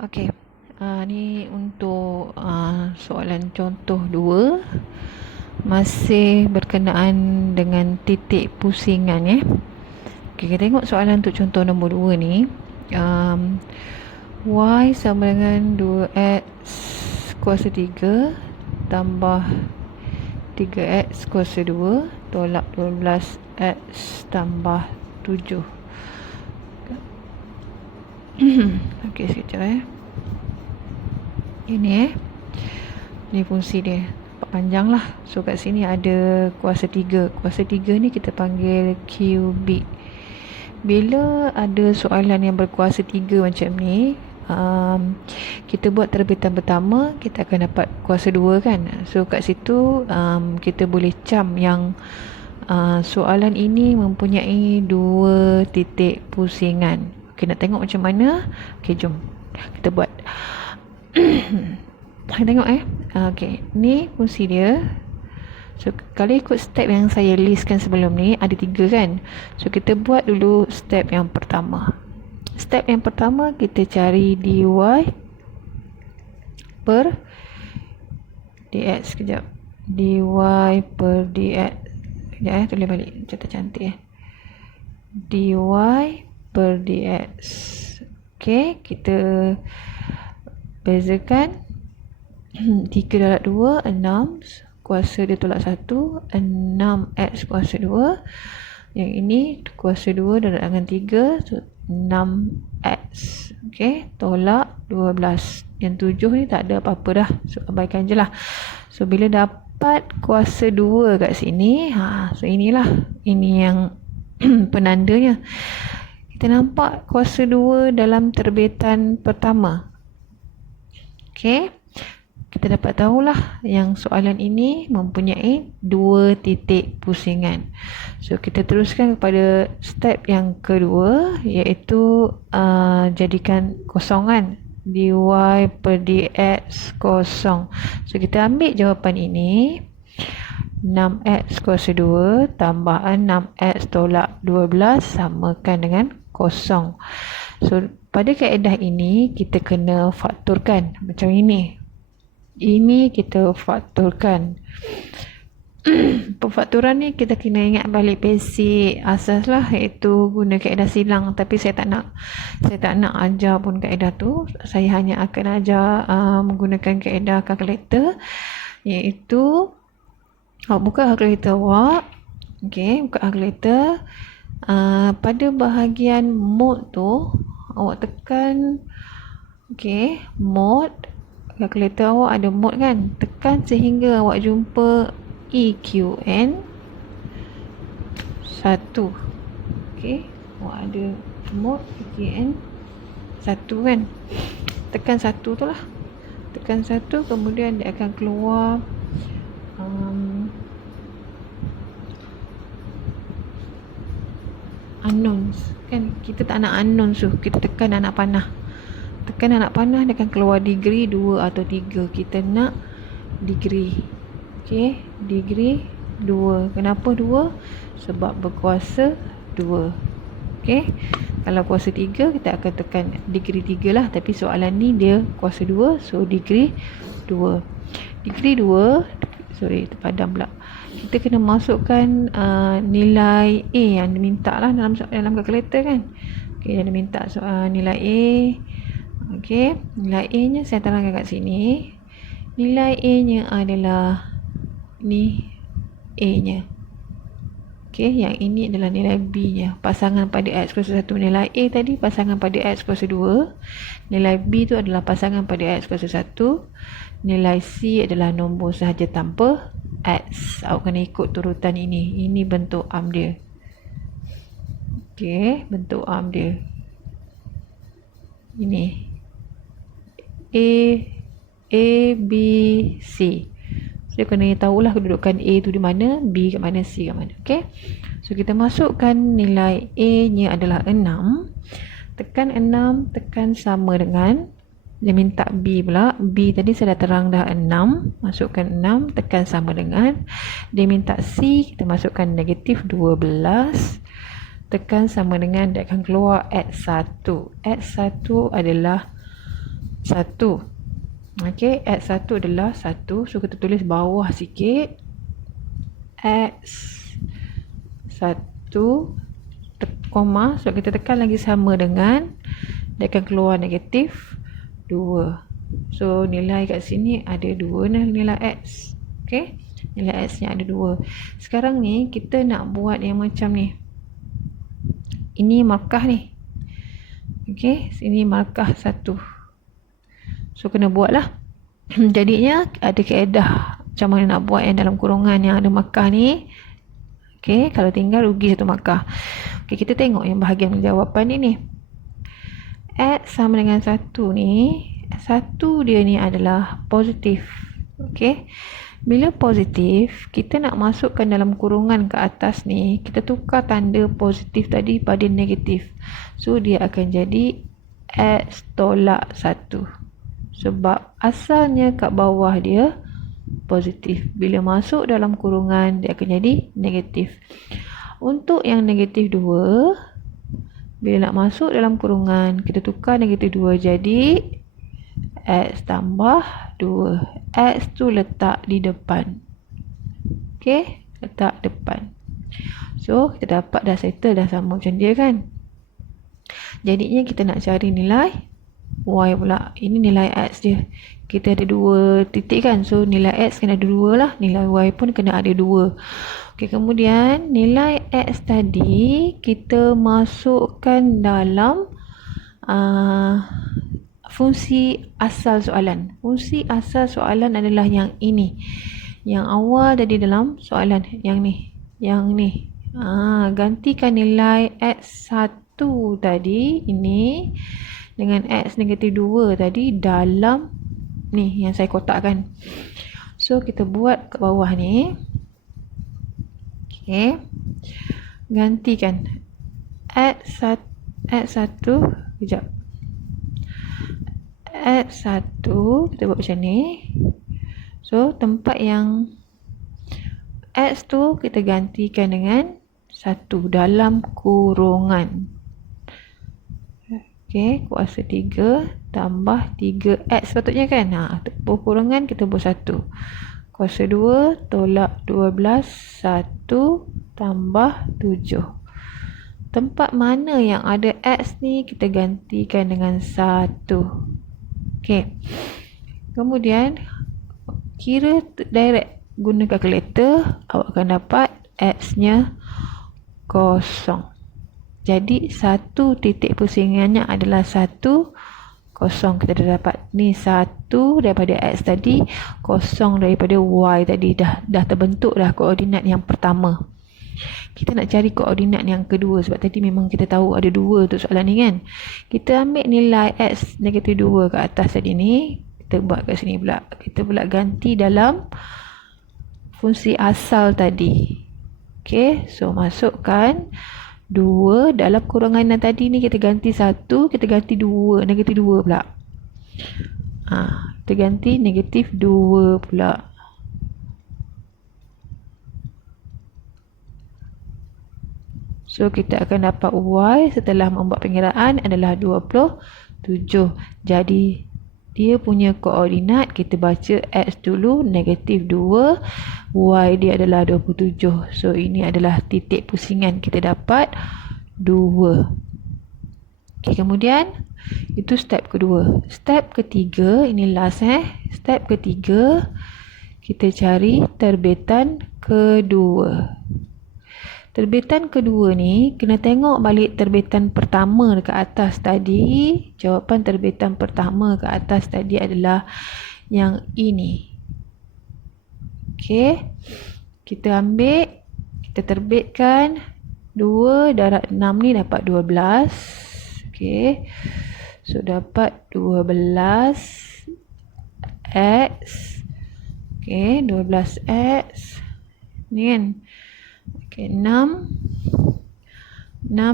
Okey. Ni untuk soalan contoh 2, masih berkenaan dengan titik pusingan ya. Okey, kita tengok soalan untuk contoh nombor 2 ni. Y sama dengan 2x kuasa 3 tambah 3x kuasa 2 tolak 12x tambah 7. Okey, sekejap ini ni fungsi dia panjang lah. So kat sini ada kuasa 3. Kuasa 3 ni kita panggil kubik. Bila ada soalan yang berkuasa 3 macam ni, kita buat terbitan pertama, kita akan dapat kuasa 2 kan. So kat situ kita boleh cam yang soalan ini mempunyai 2 titik pusingan. Okey, nak tengok macam mana? Okey, jom kita buat. Kita tengok okey, ni fungsi dia. So kalau ikut step yang saya listkan sebelum ni, ada 3 kan. So kita buat dulu step yang pertama. Step yang pertama, kita cari dy per dx. Sekejap, dy per dx. Sekejap tulis balik, catat cantik dy per dx. Okey, kita bezakan 3 darab 2, 6. Kuasa dia tolak 1, 6x kuasa 2. Yang ini kuasa 2 darab dengan 3, so 6x. Okey, tolak 12. Yang 7 ni tak ada apa-apa dah, so abaikan je lah. So bila dapat kuasa 2 kat sini, so inilah, ini yang penandanya. Kita nampak kuasa 2 dalam terbitan pertama. Okey, kita dapat tahulah yang soalan ini mempunyai 2 titik pusingan. So kita teruskan kepada step yang kedua, iaitu jadikan kosongan. Dy per dx kosong. So kita ambil jawapan ini, 6x kuasa 2 tambah 6x tolak 12 samakan dengan kosong. So pada kaedah ini kita kena faktorkan macam ini. Ini kita faktorkan. Pemfaktoran ni kita kena ingat balik basic asas lah, iaitu guna kaedah silang. Tapi saya tak nak ajar pun kaedah tu. Saya hanya akan ajar menggunakan kaedah kalkulator, iaitu buka kalkulator awak. Okey, buka kalkulator. Pada bahagian mod tu awak tekan, okey, mod. Kalkulator awak ada mod kan, tekan sehingga awak jumpa EQN 1. Okey, awak ada mod EQN 1 kan, tekan 1 tu lah, tekan 1, kemudian dia akan keluar unknowns kan. Kita tak nak unknowns tu, kita tekan anak panah. Tekan anak panah, dia akan keluar degree 2 atau 3. Kita nak degree. Okey, degree 2. Kenapa 2? Sebab berkuasa 2. Okey, kalau kuasa 3 kita akan tekan degree 3 lah, tapi soalan ni dia kuasa 2, so degree 2. Degree 2, sorry terpadam pula. Kita kena masukkan nilai A yang diminta lah dalam kalkulator kan. Okey, dia minta nilai A. Okey, nilai A nya saya terangkan kat sini. Nilai A nya adalah ni, A nya. Okey, yang ini adalah nilai B nya, pasangan pada X kuasa 1. Nilai A tadi pasangan pada X kuasa 2. Nilai B tu adalah pasangan pada X kuasa 1. Nilai C adalah nombor sahaja tanpa X. Awak kena ikut turutan ini. Ini bentuk arm dia. Okey, bentuk arm dia. Ini A, B, C. So kena tahulah kedudukan A tu di mana, B kat mana, C kat mana. Okey, so kita masukkan nilai A nya adalah 6. Tekan 6, tekan sama dengan, dia minta B pula. B tadi saya dah terang dah 6. Masukkan 6, tekan sama dengan. Dia minta C, kita masukkan negatif 12. Tekan sama dengan, dia akan keluar X1. X1 adalah 1. Okey, X 1 adalah 1. So kita tulis bawah sikit. X 1 koma, so kita tekan lagi sama dengan, dia akan keluar negatif 2. So nilai kat sini ada 2 nilai X. Okey, nilai X nya ada 2. Sekarang ni kita nak buat yang macam ni. Ini markah ni. Okey, sini markah 1. So kena buat lah. Jadinya ada kaedah macam mana nak buat yang dalam kurungan yang ada markah ni. Okey, kalau tinggal rugi 1 markah. Okey, kita tengok yang bahagian jawapan ni. X sama dengan 1 ni. 1 dia ni adalah positif. Okey. Bila positif, kita nak masukkan dalam kurungan ke atas ni, kita tukar tanda positif tadi pada negatif. So dia akan jadi X tolak 1. Sebab asalnya kat bawah dia positif. Bila masuk dalam kurungan, dia akan jadi negatif. Untuk yang negatif 2, bila nak masuk dalam kurungan, kita tukar negatif 2 jadi X tambah 2. X tu letak di depan. Okey, letak depan. So, kita dapat dah settle dah sama macam dia kan. Jadinya kita nak cari nilai Y pula. Ini nilai X je. Kita ada 2 titik kan. So, nilai X kena ada 2 lah. Nilai Y pun kena ada 2. Okey, kemudian nilai X tadi kita masukkan dalam fungsi asal soalan. Fungsi asal soalan adalah yang ini. Yang awal tadi dalam soalan. Yang ni. Yang ni. Gantikan nilai X1 tadi. Ini. Dengan X negatif 2 tadi. Dalam ni. Yang saya kotakkan. So, kita buat kat bawah ni. Okey. Gantikan. X1. Sekejap. X1 kita buat macam ni. So tempat yang X tu kita gantikan dengan 1 dalam kurungan. Okey, kuasa 3 tambah 3X sepatutnya kan. Kurungan kita buat 1. Kuasa 2 tolak 12, 1 tambah 7. Tempat mana yang ada X ni kita gantikan dengan 1. Okey. Kemudian kira direct guna kalkulator, awak akan dapat X-nya 0. Jadi 1 titik pusingannya adalah 1, 0. Kita dah dapat ni 1 daripada X tadi, 0 daripada Y tadi. Dah terbentuk dah koordinat yang pertama. Kita nak cari koordinat yang kedua sebab tadi memang kita tahu ada 2 untuk soalan ni kan. Kita ambil nilai X negatif 2 kat atas tadi ni. Kita buat kat sini pula. Kita pula ganti dalam fungsi asal tadi. Okey, so masukkan 2 dalam kurungan yang tadi ni kita ganti 1, kita ganti 2, negatif 2 pula. Kita ganti negatif 2 pula. So, kita akan dapat Y setelah membuat pengiraan adalah 27. Jadi, dia punya koordinat, kita baca X dulu, negatif 2. Y dia adalah 27. So, ini adalah titik pusingan. Kita dapat 2. Okay, kemudian, itu step kedua. Step ketiga, ini last Step ketiga, kita cari terbitan kedua. Terbitan kedua ni, kena tengok balik terbitan pertama dekat atas tadi. Jawapan terbitan pertama ke atas tadi adalah yang ini. Okey. Kita ambil, kita terbitkan 2 darab 6 ni dapat 12. Okey. So, dapat 12 X. Okey, 12X. Ni kan. Okey, 6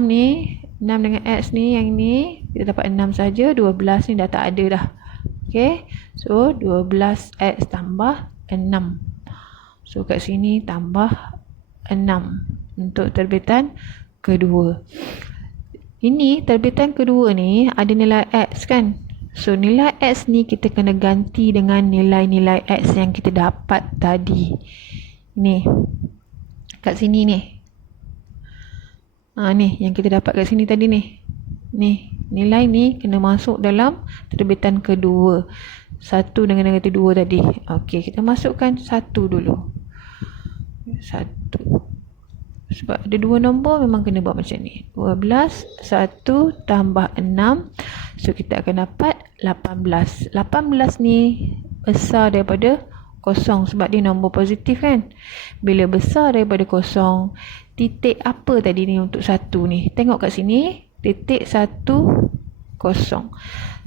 ni, 6 dengan X ni, yang ni kita dapat 6 saja. 12 ni dah tak ada dah. Okey, so 12X tambah 6. So kat sini tambah 6 untuk terbitan kedua. Ini terbitan kedua ni ada nilai X kan. So nilai X ni kita kena ganti dengan nilai-nilai X yang kita dapat tadi. Ni. Kat sini ni. Ni yang kita dapat kat sini tadi ni. Ni. Nilai ni kena masuk dalam terbitan kedua. 1 dengan negatif 2 tadi. Okey, kita masukkan 1 dulu. 1. Sebab ada 2 nombor memang kena buat macam ni. 12, 1 tambah 6. So kita akan dapat 18. 18 ni besar daripada kosong sebab dia nombor positif kan. Bila besar daripada kosong, titik apa tadi ni untuk 1 ni? Tengok kat sini, titik 1, 0.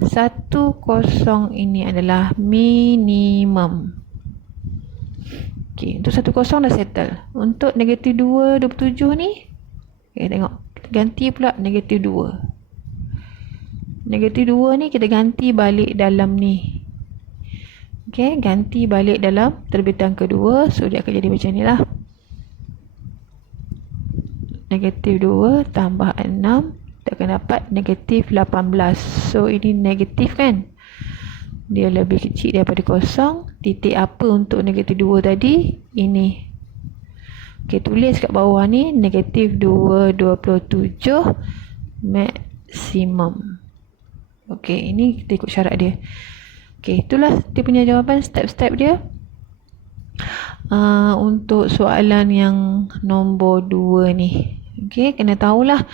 1, 0 ini adalah minimum. Okay, untuk 1, 0 dah settle. Untuk negatif 2, 27 ni, okay, tengok. Kita ganti pula negatif 2. Negatif 2 ni kita ganti balik dalam ni. Okay, ganti balik dalam terbitan kedua. So, dia akan jadi macam ni lah. Negatif 2 tambah 6. Kita akan dapat negatif 18. So, ini negatif kan? Dia lebih kecil daripada kosong. Titik apa untuk negatif 2 tadi? Ini. Okay, tulis kat bawah ni. Negatif 2, 27. Maksimum. Okay, ini kita ikut syarat dia. Okay, itulah dia punya jawapan, step-step dia. Untuk soalan yang nombor 2 ni. Okay, kena tahulah.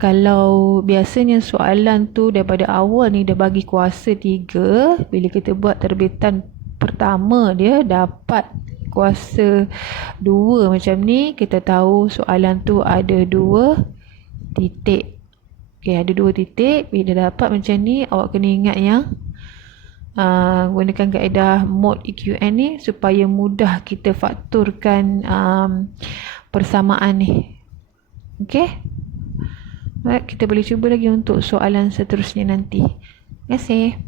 Kalau biasanya soalan tu daripada awal ni dia bagi kuasa 3. Bila kita buat terbitan pertama dia dapat kuasa 2 macam ni. Kita tahu soalan tu ada 2 titik. Okay, ada 2 titik. Bila dapat macam ni, awak kena ingat yang gunakan kaedah mod EQN ni supaya mudah kita fakturkan persamaan ni. Okay. Baik, kita boleh cuba lagi untuk soalan seterusnya nanti. Terima kasih.